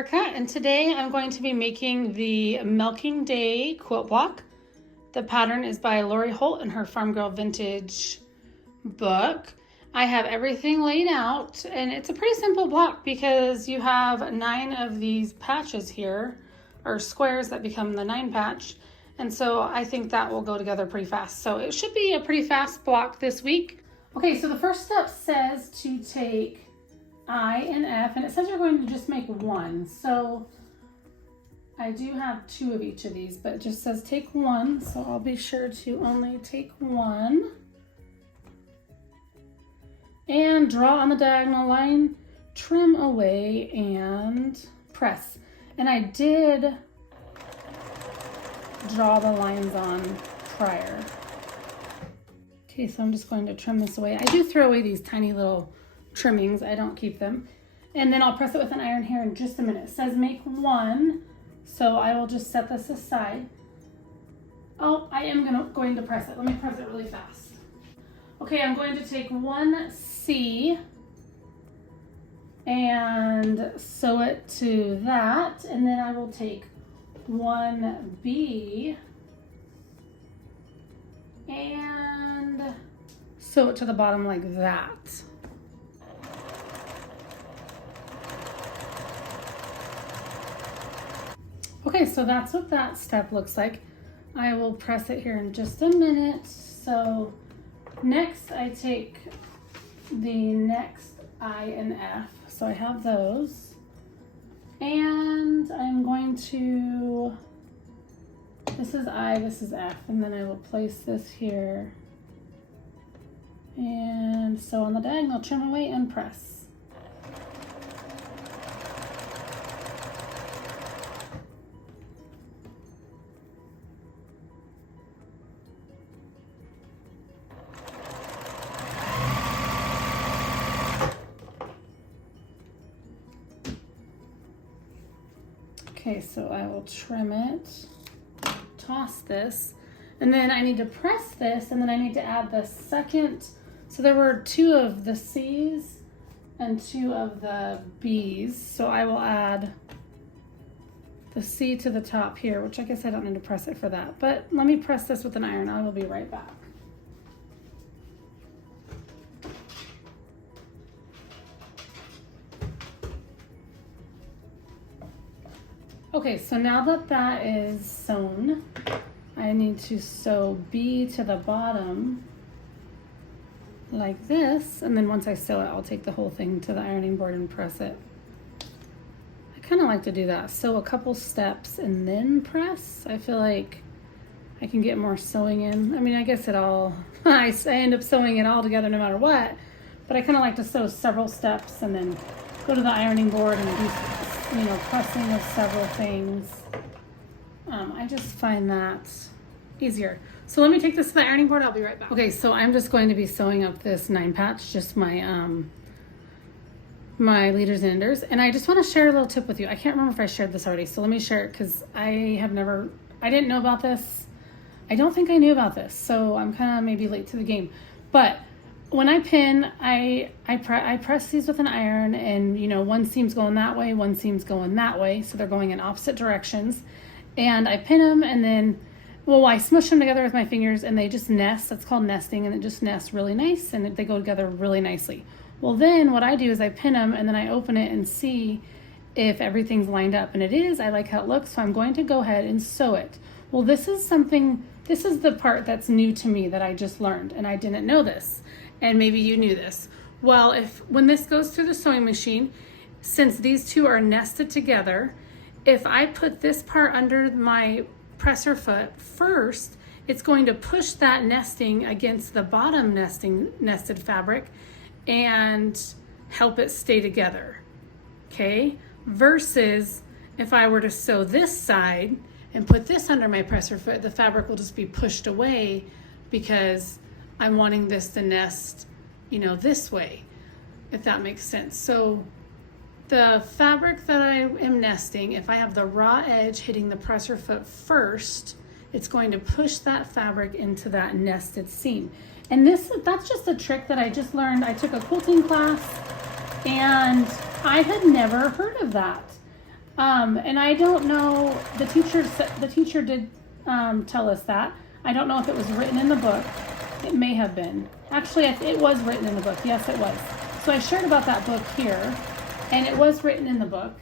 Erica, and today I'm going to be making the Milking Day quilt block. The pattern is by Lori Holt in her Farm Girl Vintage book. I have everything laid out, and it's a pretty simple block because you have 9 of these patches here, or squares that become the 9 patch, and so I think that will go together pretty fast. So it should be a pretty fast block this week. Okay, so the first step says to take I and F, and it says you're going to just make 1. So I do have 2 of each of these, but it just says take 1. So I'll be sure to only take 1. And draw on the diagonal line, trim away, and press. And I did draw the lines on prior. Okay, so I'm just going to trim this away. I do throw away these tiny little trimmings. I don't keep them. And then I'll press it with an iron here in just a minute. It says make 1, so I will just set this aside. Oh, I am going to press it. Let me press it really fast. Okay, I'm going to take 1C and sew it to that, and then I will take 1B and sew it to the bottom like that. Okay, so that's what that step looks like. I will press it here in just a minute. So next I take the next I and F. So I have those. And I'm going to, this is I, this is F, and then I will place this here. And sew on the diagonal, trim away and press. Okay, so I will trim it, toss this, and then I need to press this, and then I need to add the second. So there were 2 of the C's and 2 of the B's. So I will add the C to the top here, which I guess I don't need to press it for that. But let me press this with an iron. I will be right back. Okay, so now that that is sewn, I need to sew B to the bottom like this, and then once I sew it, I'll take the whole thing to the ironing board and press it. I kind of like to do that. Sew a couple steps and then press. I feel like I can get more sewing in. I mean, I guess it all, I end up sewing it all together no matter what, but I kind of like to sew several steps and then go to the ironing board and do, you know, pressing of several things. I just find that easier. So let me take this to the ironing board. I'll be right back. Okay, so I'm just going to be sewing up this 9 patch, just my my leaders and enders. And I just want to share a little tip with you. I can't remember if I shared this already, so let me share it because I didn't know about this. I don't think I knew about this, so I'm kind of maybe late to the game. But when I pin, I press these with an iron, and you know, one seam's going that way, one seam's going that way, so they're going in opposite directions. And I pin them, and then, well, I smush them together with my fingers, and they just nest. That's called nesting, and it just nests really nice, and they go together really nicely. Well, then what I do is I pin them, and then I open it and see if everything's lined up, and it is. I like how it looks, so I'm going to go ahead and sew it. Well, this is the part that's new to me that I just learned, and I didn't know this. And maybe you knew this. Well, when this goes through the sewing machine, since these 2 are nested together, if I put this part under my presser foot first, it's going to push that nesting against the bottom nested fabric and help it stay together, okay? Versus if I were to sew this side and put this under my presser foot, the fabric will just be pushed away because I'm wanting this to nest, you know, this way, if that makes sense. So the fabric that I am nesting, if I have the raw edge hitting the presser foot first, it's going to push that fabric into that nested seam. And that's just a trick that I just learned. I took a quilting class and I had never heard of that. And I don't know, the teacher did tell us that. I don't know if it was written in the book. It may have been. Actually, it was written in the book. Yes, it was. So I shared about that book here, and it was written in the book.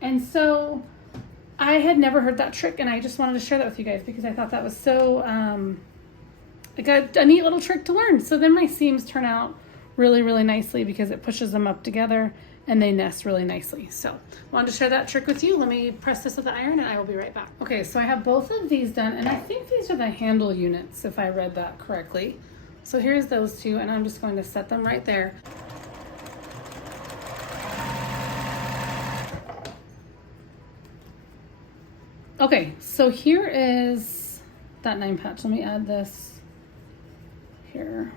And so I had never heard that trick, and I just wanted to share that with you guys because I thought that was so like a neat little trick to learn. So then my seams turn out really, really nicely because it pushes them up together and they nest really nicely. So I wanted to share that trick with you. Let me press this with the iron and I will be right back. Okay, so I have both of these done, and I think these are the handle units if I read that correctly. So here's those two, and I'm just going to set them right there. Okay, so here is that 9 patch. Let me add this here.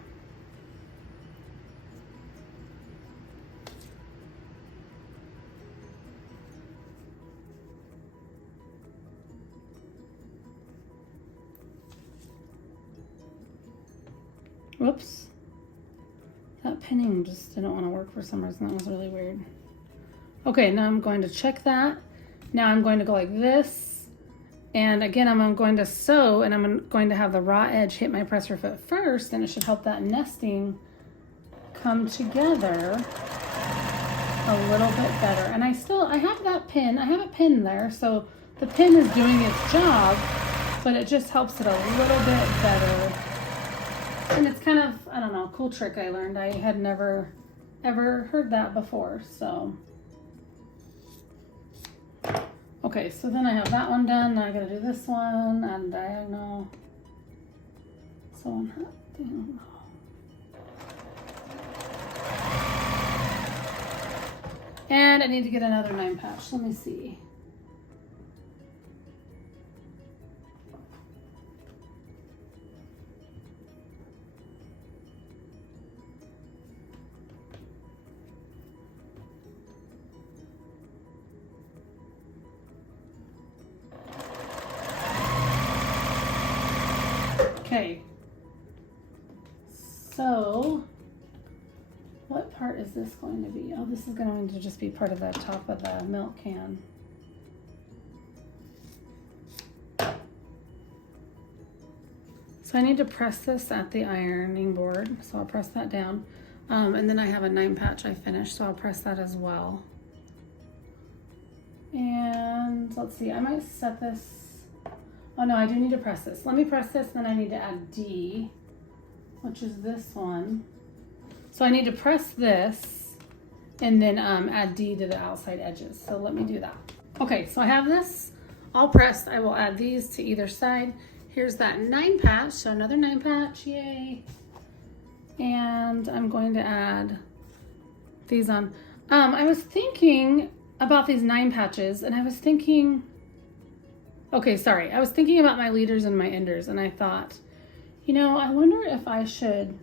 Whoops. That pinning just didn't want to work for some reason. That was really weird. Okay, now I'm going to check that. Now I'm going to go like this. And again, I'm going to sew, and I'm going to have the raw edge hit my presser foot first, and it should help that nesting come together a little bit better. And I have that pin. I have a pin there, so the pin is doing its job, but it just helps it a little bit better. And it's kind of, I don't know, a cool trick I learned. I had never, ever heard that before, so. Okay, so then I have that one done. Now I gotta do this one, add diagonal. So on that thing. And I need to get another 9 patch. Let me see. Okay, so what part is this going to be? Oh, this is going to just be part of the top of the milk can. So I need to press this at the ironing board, so I'll press that down. And then I have a 9 patch I finished, so I'll press that as well. And let's see, I might set this. Oh no, I do need to press this. Let me press this, then I need to add D, which is this one. So I need to press this and then add D to the outside edges. So let me do that. Okay, so I have this all pressed. I will add these to either side. Here's that 9 patch, so another 9 patch, yay. And I'm going to add these on. I was thinking about these 9 patches, and I was thinking, okay, sorry. I was thinking about my leaders and my enders, and I thought, you know, I wonder if I should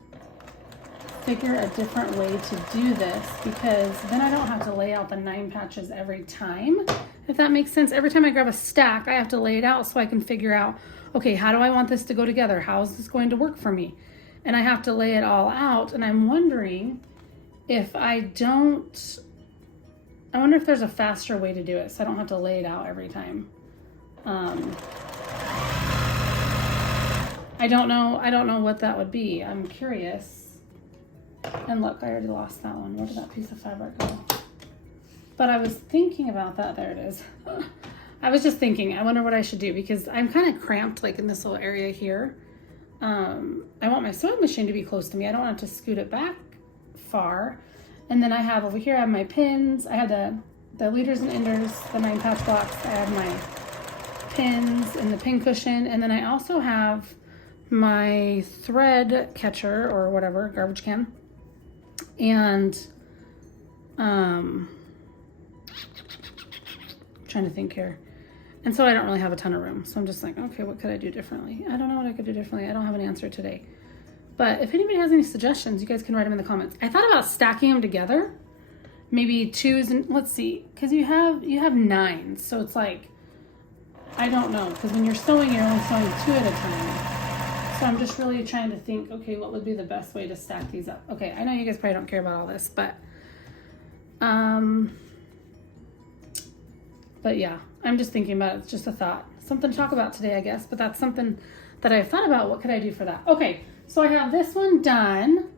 figure a different way to do this, because then I don't have to lay out the 9 patches every time, if that makes sense. Every time I grab a stack, I have to lay it out so I can figure out, okay, how do I want this to go together? How is this going to work for me? And I have to lay it all out, and I'm wondering if I wonder if there's a faster way to do it so I don't have to lay it out every time. I don't know what that would be. I'm curious. And look, I already lost that one. Where did that piece of fabric go? But I was thinking about that. There it is. I was just thinking, I wonder what I should do, because I'm kind of cramped like in this little area here. I want my sewing machine to be close to me. I don't want to scoot it back far. And then I have over here, I have my pins. I have the leaders and enders, the 9 patch blocks. I have my pins and the pin cushion, and then I also have my thread catcher or whatever, garbage can, and I'm trying to think here. And so I don't really have a ton of room, so I'm just like, okay, what could I do differently? I don't know what I could do differently. I don't have an answer today, but if anybody has any suggestions, you guys can write them in the comments. I thought about stacking them together, maybe twos, and let's see, because you have 9, so it's like, I don't know, because when you're sewing, you're only sewing 2 at a time. So I'm just really trying to think, okay, what would be the best way to stack these up? Okay, I know you guys probably don't care about all this, but But yeah, I'm just thinking about it. It's just a thought. Something to talk about today, I guess. But that's something that I've thought about. What could I do for that? Okay, so I have this one done.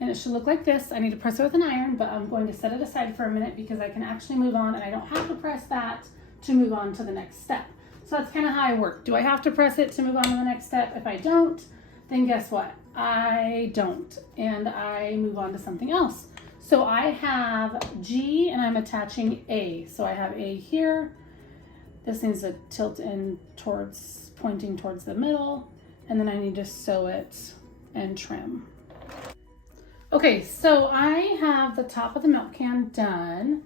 And it should look like this. I need to press it with an iron, but I'm going to set it aside for a minute because I can actually move on and I don't have to press that to move on to the next step. So that's kind of how I work. Do I have to press it to move on to the next step? If I don't, then guess what? I don't. And I move on to something else. So I have G and I'm attaching A. So I have A here. This needs to tilt in towards, pointing towards the middle. And then I need to sew it and trim. Okay, so I have the top of the milk can done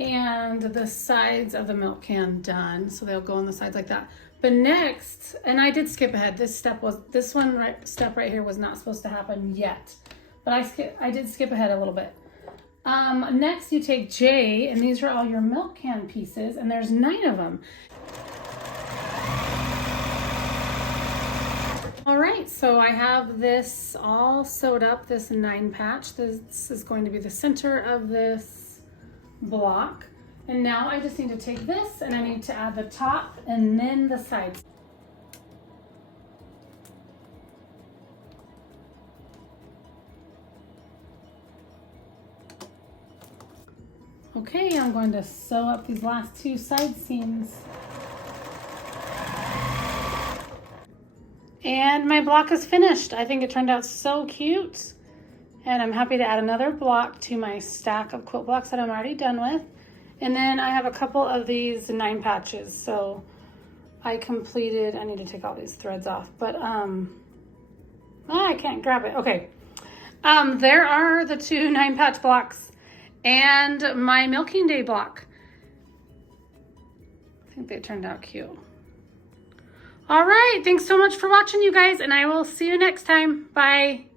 and the sides of the milk can done. So they'll go on the sides like that. But next, and I did skip ahead. Step right here was not supposed to happen yet. But I did skip ahead a little bit. Next you take J, and these are all your milk can pieces, and there's 9 of them. All right, so I have this all sewed up, this 9 patch. This is going to be the center of this block. And now I just need to take this and I need to add the top and then the sides. Okay, I'm going to sew up these last 2 side seams. And my block is finished. I think it turned out so cute. And I'm happy to add another block to my stack of quilt blocks that I'm already done with. And then I have a couple of these 9 patches. So I need to take all these threads off, but I can't grab it. Okay. There are the 2 9 patch blocks and my milking day block. I think they turned out cute. All right, thanks so much for watching, you guys, and I will see you next time. Bye.